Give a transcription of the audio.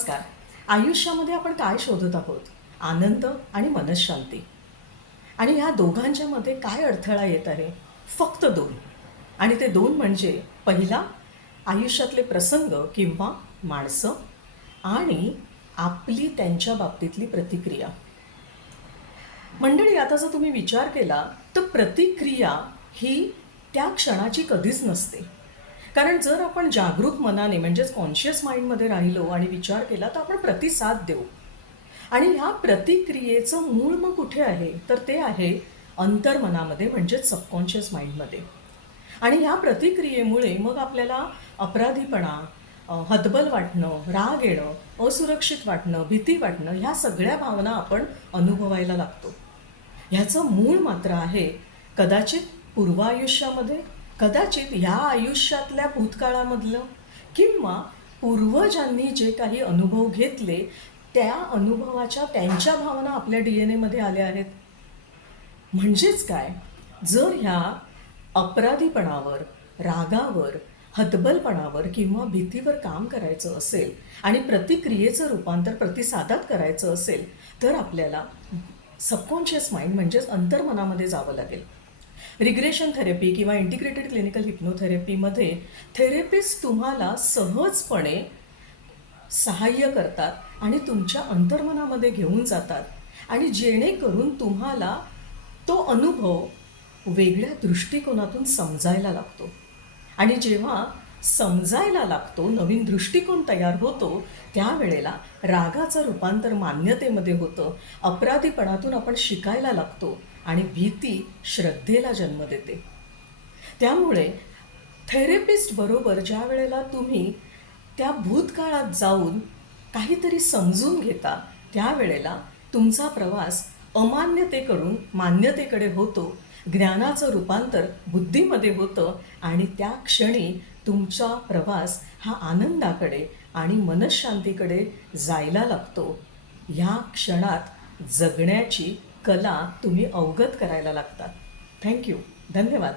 नमस्कार. आयुष्यामध्ये आपण काय शोधत आहोत? आनंद आणि मनःशांती. आणि ह्या दोघांच्या मध्ये काय अडथळा येत आहे? फक्त दोन. आणि ते दोन म्हणजे पहिला, आयुष्यातले प्रसंग किंवा माणसं आणि आपली त्यांच्या बाबतीतली प्रतिक्रिया. मंडळी, आता जर तुम्ही विचार केला तर प्रतिक्रिया ही त्या क्षणाची कधीच नसते. कारण जर आपण जागरूक मनाने म्हणजेच कॉन्शियस माइंडमध्ये राहिलो आणि विचार केला तर आपण प्रतिसाद देऊ. आणि ह्या प्रतिक्रियेचं मूळ मग कुठे आहे? तर ते आहे अंतर्मनामध्ये म्हणजेच सबकॉन्शियस माइंडमध्ये. आणि ह्या प्रतिक्रियेमुळे मग आपल्याला अपराधीपणा, हतबल वाटणं, राग येणं, असुरक्षित वाटणं, भीती वाटणं ह्या सगळ्या भावना आपण अनुभवायला लागतो. ह्याचं मूळ मात्र आहे कदाचित पूर्वायुष्यामध्ये, कदाचित ह्या आयुष्यातल्या भूतकाळामधलं, किंवा पूर्वजांनी जे काही अनुभव घेतले त्या अनुभवाच्या त्यांच्या भावना आपल्या DNA मध्ये आल्या आहेत. म्हणजेच काय, जर ह्या अपराधीपणावर, रागावर, हतबलपणावर किंवा भीतीवर काम करायचं असेल आणि प्रतिक्रियेचं रूपांतर प्रतिसादात करायचं असेल तर आपल्याला सबकॉन्शियस माइंड म्हणजेच अंतर्मनामध्ये जावं लागेल. रिग्रेशन थेरपी किंवा इंटिग्रेटेड क्लिनिकल हिप्नोथेरपीमध्ये थेरपिस्ट तुम्हाला सहजपणे सहाय्य करतात आणि तुमच्या अंतर्मनामध्ये घेऊन जातात आणि जेणेकरून तुम्हाला तो अनुभव वेगळ्या दृष्टिकोनातून समजायला लागतो. आणि जेव्हा समजायला लागतो, नवीन दृष्टिकोन तयार होतो, त्यावेळेला रागाचं रूपांतर मान्यतेमध्ये होतं, अपराधीपणातून आपण शिकायला लागतो आणि भीती श्रद्धेला जन्म देते. त्यामुळे थेरपिस्ट बरोबर ज्या वेळेला तुम्ही त्या भूतकाळात जाऊन काहीतरी समजून घेता त्यावेळेला तुमचा प्रवास अमान्यतेकडून मान्यतेकडे होतो, ज्ञानाचं रूपांतर बुद्धीमध्ये होतं आणि त्या क्षणी तुमचा प्रवास हा आनंदाकडे आणि मनःशांतीकडे जायला लागतो. ह्या क्षणात जगण्याची कला तुम्ही अवगत करायला लागतात. थँक्यू. धन्यवाद.